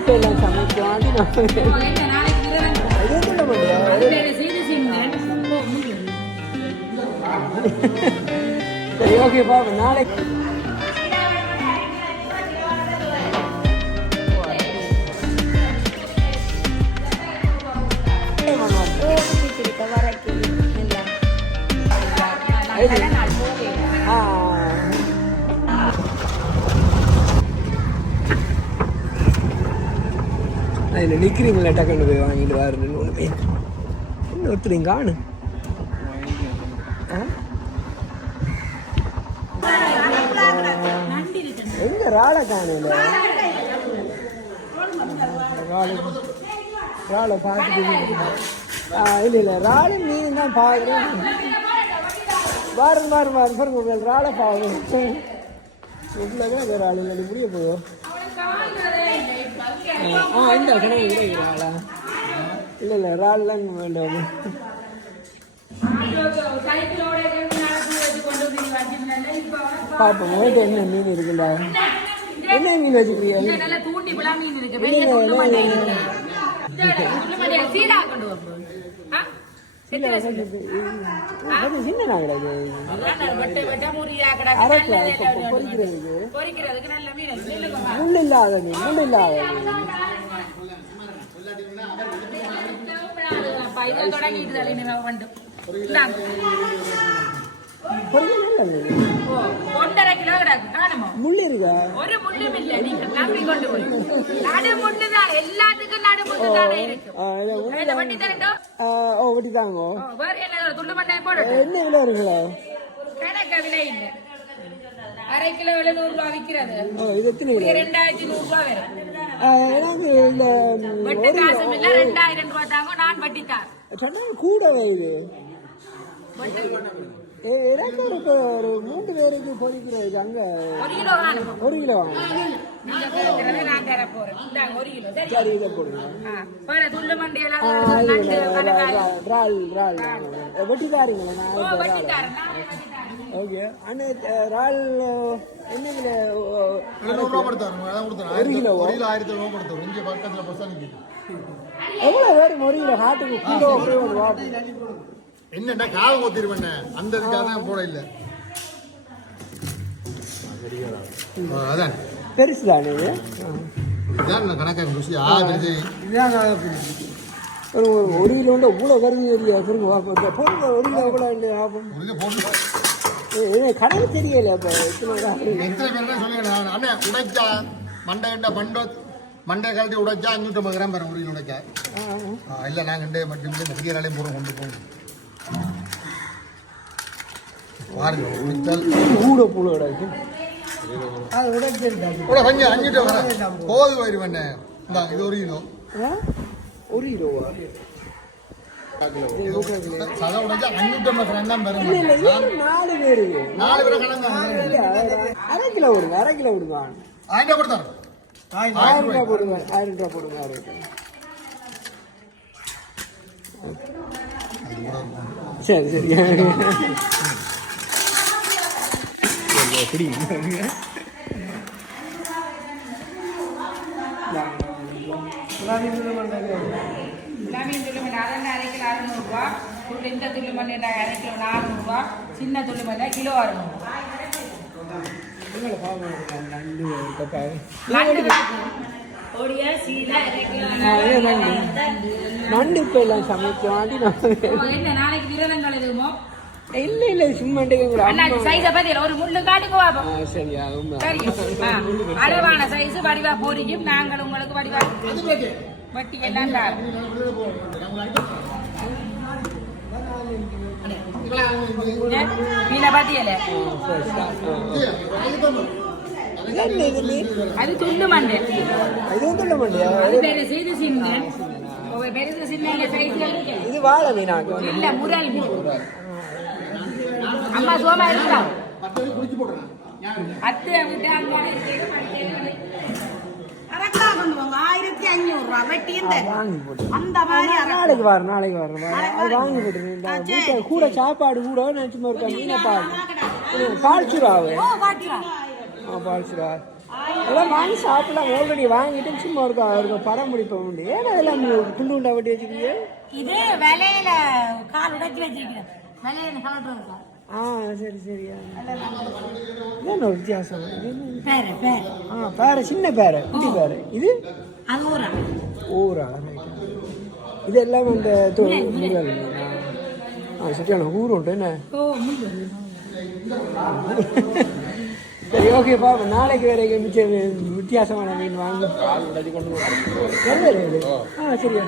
இப்ப எல்லாம் சமைக்கும் அது நம்ம என்ன நாளைக்கு விரதம் அது சொல்ல அதில் நிற்கிறீங்களா டக்குன்னு போய் வாங்கிட்டு வாருன்னு ஒன்று என்ன இன்னும் ஒருத்தரையும் காணு எங்க ராளை காணல ராளை பார்த்துட்டு இல்லை இல்லை ராளை மீன் தான் பார்க்குறேன் பாருங்க பாருங்க பாருங்க உங்கள் ராளை பாருங்க வேறு ஆள் இல்லை முடிய போதும் ஆ இந்த கணக்கு இல்லை இல்லை இல்லை ராள்லாம் வேண்டாம் பார்ப்போம் உங்கள்கிட்ட என்ன மீன் இருக்குல்ல என்ன? மீன் வச்சுக்கிறீங்க எத்தனை சீடா? அது சின்ன நாங்கடாது அதான் வெட்டை வெட்டை முறியா கிடக்கு. அரைக்கல நல்ல வேலை இப்போ பொறிக்கிறதுக்கு பொரிக்கிறதுக்கு நல்ல மீன் இருக்கு. நில்லுங்க. முள் இல்லாத மீன் முள் இல்லாத அப்பா, இதை தொடங்கிட்டு தலை நீ ஒன்றரை கிலோ கிடக்கு. காணுமோ? முள் இருக்கா ஒரு முள்ளும் இல்லை. நீங்க நம்பி கொண்டு போய். நடு முள்ளுதான் எல்லாத்துக்கும் நடு முள்ளுதானே இருக்கு. ஆ, இல்ல, முள் இதை வட்டி தரட்டும் ஓ வெட்டி தாங்கோ? வேற என்ன துண்டு மண்டை போடட்டும். என்ன விலை இருக்குல்ல கணக்க விலை இல்லை. அரை கிலோ விலை நூறு ரூபா விற்கிறது. ஓ இது எத்தனை கிலோ ரெண்டாயிரத்தி நூறு ரூபா வரும். ஆ, எனக்கு இந்த ம், வெட்டு காசும் இல்ல. ரெண்டாயிரம் ரூபாய் தாங்க. நான் வட்டி தார் சொன்னா கூட ஏ, எனக்கு ஒரு ஒரு மூன்று பேருக்கு பொறிக்கிறது அங்க ஒரு கிலோ சரி. சரி இதை போடுங்க இறால் இறால் வெட்டி தாருங்களா நான் ஓ இப்போ வட்டி இறால். தாரேன் நான் வட்டி தாரேன் ஓகே. அண்ணே இறால் என்ன கிலோ ஒரு கிலோ ஆயிரத்தி ரூபா கொடுத்தாரு இங்கே பக்கத்தில் பஸ் நிற்கிது எவ்வளோ வரும் ஒரு கிலோ ஹாட்டுக்கு கிலோ அப்படியே ஒரு வாட்டு என்னடா காலம் ஊத்திருவேன் அந்த இதுக்காக தான் போட இல்லை. அதான். பெருசு தானே இது? இதான் கணக்காக ருசி ஆ தெரிஞ்சு ஒரு ஒரு கிலோ வந்து இவ்வளோ வருது இல்லையா வாப்பா பொருங்க ஒரு கிலோ எவ்வளோ இல்லை ஆகும் கணக்கு தெரியல இப்போ எத்தனை பேர் சொல்லுங்க அண்ணே உடைச்சா மண்டை கண்ட மண்டை மண்டை கழட்டி உடைச்சா அஞ்சூற்றம்பது கிராம் வரும் ஒரு கிலோ உடைச்சா இல்லை நாங்கள் மட்டும் நாளையும் போகிறோம் கொண்டு போகணும். ஊட கொஞ்சம் அஞ்சுட்டு போது வருவேன் இந்தா இது ஒரு கிலோ. ஒரு கிலோவா? அரை கிலோ விடுங்க அரை கிலோ விடுங்க. ஆயிரம் ரூபா கொடுத்தாரு. ஆயிரம் ரூபாய் போடுங்க ஆயிரம் ரூபாய் போடுங்க ஆயிரம் ரூபாய். சரி சரி. எப்படி மீன் துள்ளு மணி அதென்ன அரை கிலோ அறுநூறுவா துள்ளு இந்த துள்ளு மணி அரை கிலோ நானூறுரூவா சின்ன துள்ளு மணி கிலோ அறுநூறுவா நண்டு இப்ப எல்லாம் சமைக்கும். அடி ஓ, விரதங்கள் எதுவுமோ? இல்ல இல்ல சும்மா சைஸ பத்தி ஒரு முள்ளு சரியா அளவான சைஸ் வடிவா போரிக்கும் நாங்கள் உங்களுக்கு வடிவா வட்டி எல்லாம் மீனை பாத்தியல அது துண்டு மண்டை. அது பேரு செய்து சின்ன இது வாழை மீனாக்கும் இல்ல முரல் மீன். அம்மா சோமா இருக்கா? அத்தை விட்டு வாங்க. ஆயிரத்தி ரூபா அந்த மாதிரி. நாளைக்கு வர நாளைக்கு வர அது வாங்கி போட்டுருங்க கூட சாப்பாடு கூட மீனை பால் பால் சுறாவு எல்லாம் வாங்கி சாப்பிடலாம். ஆல்ரெடி வாங்கிட்டு சும்மா இருக்கா ஒரு படம் முடிப்போம். உண்டு ஏன் அதெல்லாம் குண்டு குண்டா வெட்டி வச்சுக்கிறீங்க இது விலையில கால் உடைச்சு விலையில கலட்டுறது ஆ சரி சரி. என்ன வித்தியாசம்? பேரு பேரு. ஆ பேரை சின்ன பேரை குட்டி பேரை. இது? ஊரா? ஊரா? இது எல்லாம் இந்த முருகல்? ஆ சரியான ஊர் உண்டு என்ன? ஓகே பாப்போம். நாளைக்கு வேற மிச்சம் வித்தியாசமான மீன் வாங்கி? ஆ சரியா.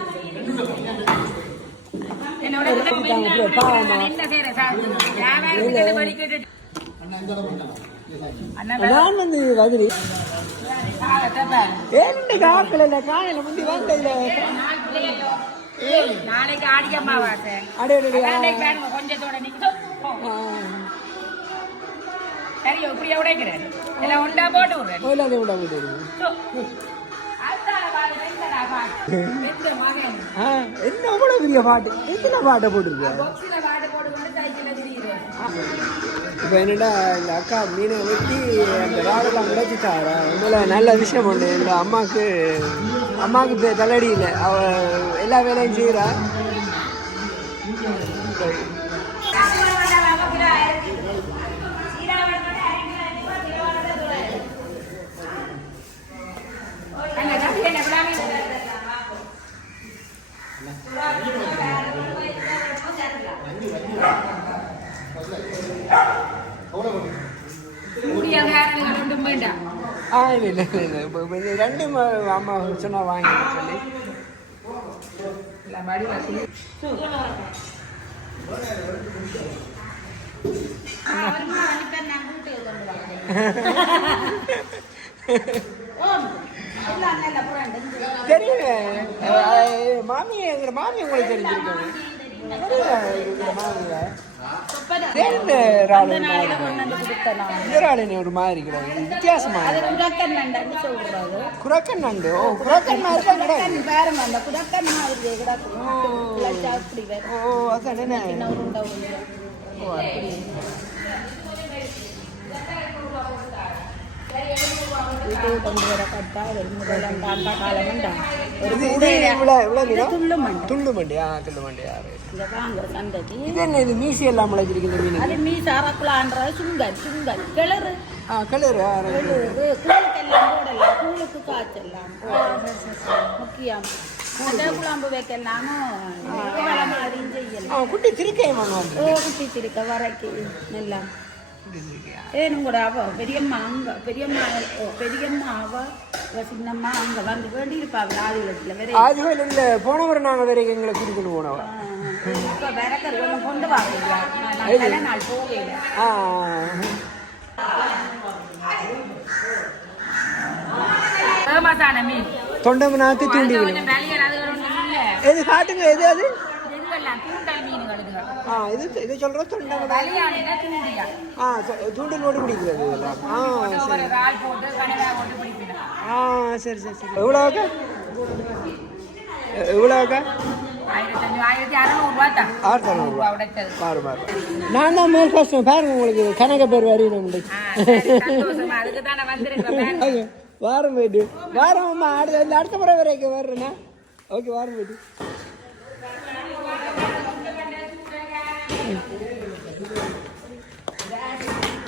என்ன நான் வந்து கதிரி ரெண்டு காப்பில் இல்லை காலையில் முந்தி வந்ததில்ல நாளைக்கு அடே அடே, கொஞ்சத்தோட. சரி உடைக்கிறேன்? உண்டா போட்டு விடுறேன். என்ன அவ்வளோ பெரிய பாட்டு? எத்தனை பாட்டை போட்டிருக்கேன். இப்போ என்னடா இந்த அக்கா மீனை வெட்டி அந்த ராடெல்லாம் கிடைச்சிட்டாரா உண்மையில நல்ல விஷயம் ஒன்று இந்த அம்மாவுக்கு அம்மாவுக்கு தலையடி இல்லை. அவ எல்லா வேலையும் செய்கிறா அங்க தம்பி என்ன விடாம கூடிய காரணங்கள் ஒன்றும் வேண்டாம். ஆ இல்லை இல்லை இல்லை இல்லை. இப்போ இப்போ இது ரெண்டு அம்மா சொன்னா வாங்கி சொல்லி. தெரியுங்க மாமி எங்க மாமி உங்களுக்கு தெரிஞ்சிருக்காங்க எங்க மாமியா ராளு ஒரு மாதிரி இருக்கிறாங்க வித்தியாசமா குரக்கன் நண்டு? ஓ குரக்கன் மாதிரி தான் கிடையாது ஓ. அதான் என்ன? இது கொண்டு வர கட்டா முதலாம் தாத்தா காலம் உண்டா ஒரு கூடையில துள்ளு மண்டை துள்ளு மண்டி ஆ துள்ளு மண்டி ஆ right. இந்த வாங்க சந்தைக்கு இது என்ன இது மீசி எல்லாம் முளைச்சிருக்குது மீன் அது மீ சாரக்குலான்ற சுங்கல் சுங்கல் கிளறு ஆ right. கிளறு கூழுக்கெல்லாம் போடலாம் கூழுக்கு காய்ச்சலாம் முக்கியம் குழம்பு வைக்கலாமும் குட்டி திருக்கை பண்ணுவாங்க ஓ குட்டி திருக்க எல்லாம் ஏனும் கூட அவ பெரியம்மா அங்க பெரியம்மா ஓ பெரியம்மா அவ சின்னம்மா அங்க வந்து வேண்டி இருப்பா ஆதிலத்தில் வேற அதுவே இல்லை போன முறை நாங்கள் வேற எங்களை கூட்டிக்கொண்டு போனவா. இப்ப விறக்கறி ஒன்றும் கொண்டு வாங்க நாள் போகல ஆ. தூண்டி இல்லை. எது காட்டுங்க எது அது? ஆ இது இது வலியானா தூண்டியா? ஆ தூண்டில் போட்டு பிடிக்கிறது இதெல்லாம் ஆ சரி. ஆ சரி சரி சரி. எவ்வளோக்கா எவ்வளோக்கா நான் தான் மேல் பாருங்க உங்களுக்கு கணக்க பேர் வந்திருக்கேன் வாரம் போயிட்டு. வாரம் அடுத்த அடுத்த முறை வரைக்கும் வர்றேண்ணா ஓகே வாரம் போயிட்டு.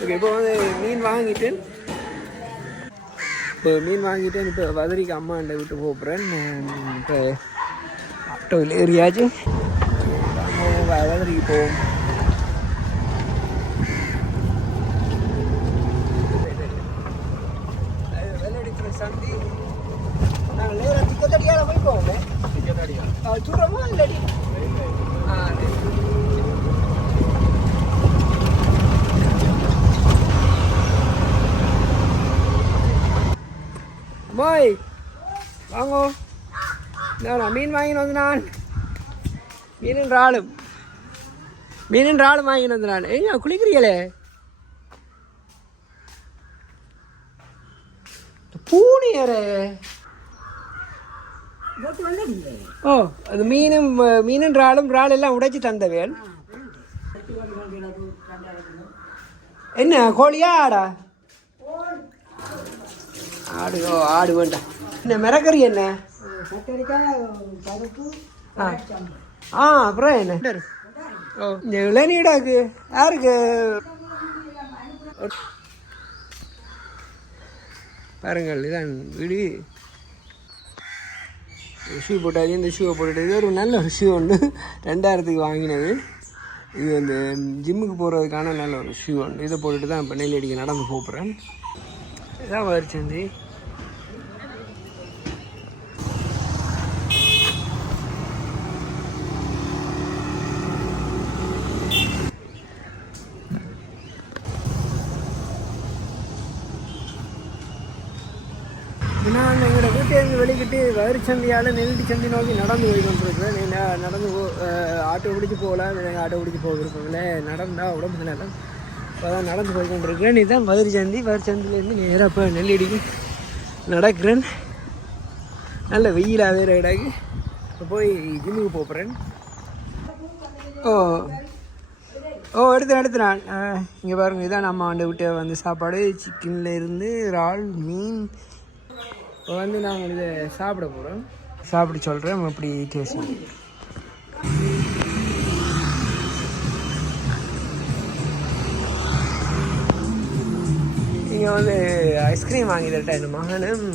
ஓகே இப்போ வந்து மீன் வாங்கிட்டு இப்போ மீன் வாங்கிட்டு இப்போ வதரிக்கு அம்மாண்ட விட்டு போகிறேன் இப்போ ஆட்டோவில் ஏறியாச்சு வதரிக்கு போவோம் சந்தி நாங்கள் நேராக திக்கத்தடியால் போய் போவோமே சுடுறோமா இல்லாடி அம்மாய் வாங்கோ நான் மீன் வாங்கின்னு வந்து நான். மீனின் ஆளும் மீனின் ஆளும் வாங்கின்னு வந்து நான். ஏங்க குளிக்கிறீங்களே பூனியரே ஓ அது மீனும் மீனும் இறாலும் இறால் எல்லாம் உடைச்சி தந்தவேல் என்ன கோழியா ஆடா? ஆடு ஓ ஆடு வேண்டாம் என்ன மிரக்கறி என்ன? ஆ. ஆ அப்புறம் என்ன? ஓ. இந்த இளநீடாக்கு யாருக்கு? பாருங்கள் இதான் வீடு ஷூ போட்டாச்சு இந்த ஷூவை போட்டுட்டு இது ஒரு நல்ல ஒரு ஷூ ஒன்று ரெண்டாயிரத்துக்கு வாங்கினது. இது வந்து ஜிம்முக்கு போகிறதுக்கான நல்ல ஒரு ஷூ ஒன்று இதை போட்டுட்டு தான் இப்போ நெல் அடிக்க நடந்து போகிறேன் இதான் வரிச்சந்தி. நான் எங்களோட வீட்டிலேருந்து வெளிக்கிட்டு வயிறு சந்தையால் நெல்லிட்டு சந்தி நோக்கி நடந்து போய் கொண்டிருக்கிறேன். நீங்கள் நடந்து போ ஆட்டோ பிடிச்சி போகலாம் எனக்கு ஆட்டோ பிடிச்சி போக நடந்தால் உடம்பு சரியில்லை இப்போ தான் நடந்து போய் கொண்டிருக்கிறேன். இதுதான் வயிறு சந்தி வயிறு நேராக இப்போ நெல்லிடிக்கு நடக்கிறேன். நல்ல வெயில் வேறு இடாக்கு இப்போ போய் ஜிம்முக்கு போகிறேன் ஓ. ஓ எடுத்துறேன் எடுத்துறேன் இங்கே பாருங்கள் இதான் நம்ம ஆண்டு விட்டு வந்து சாப்பாடு. சிக்கனில் இருந்து இறால் மீன் இப்போ வந்து நாங்கள் இதை சாப்பிட போகிறோம் சாப்பிட சொல்கிறேன் அப்படி டேஸ்ட் இங்கே வந்து ஐஸ்கிரீம் வாங்கி தரட்டா என் மகனும்.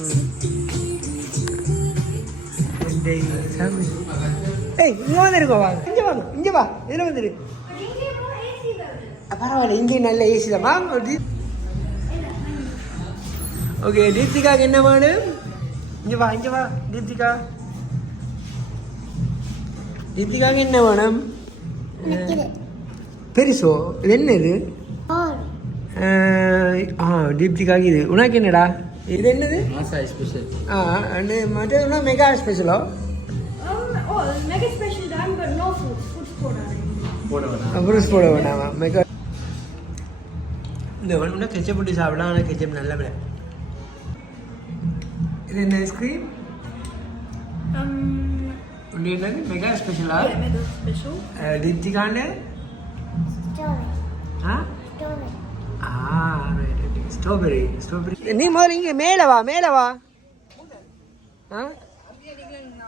ஏய் இங்கே வந்துருக்கோம் வாங்க இங்கே வாங்க இங்கே வா இதில் வந்துரு. பரவாயில்ல இங்கேயும் நல்ல ஏசி தான் வாங்க ஓகே தீப்திகாக்கு என்ன வேணும்? இங்கே வா இங்கே வா தீப்திகா. தீப்திகாக்கு என்ன வேணும்? பெருசோ? இது என்ன இது ஆ தீப்திகாக்கு இது. உனக்கு என்னடா? இது என்னது? ஆ அண்டு மற்றது மெகா ஸ்பெஷலோ oh, mega special done, but no food. Food for புருஷ் போட வேண்டாமா மெகா இந்த ஒன்று கெச்சப் போட்டு சாப்பிடலாம் ஆனால் கெச்சப் நல்ல விலை. இது என்ன ஐஸ்கிரீம் Um, என்னது? மெகா ஸ்பெஷலா yeah, mega special. லிப்திகாண்டு ஆ? ஆ ஸ்ட்ராபெரி ஸ்ட்ராபெரி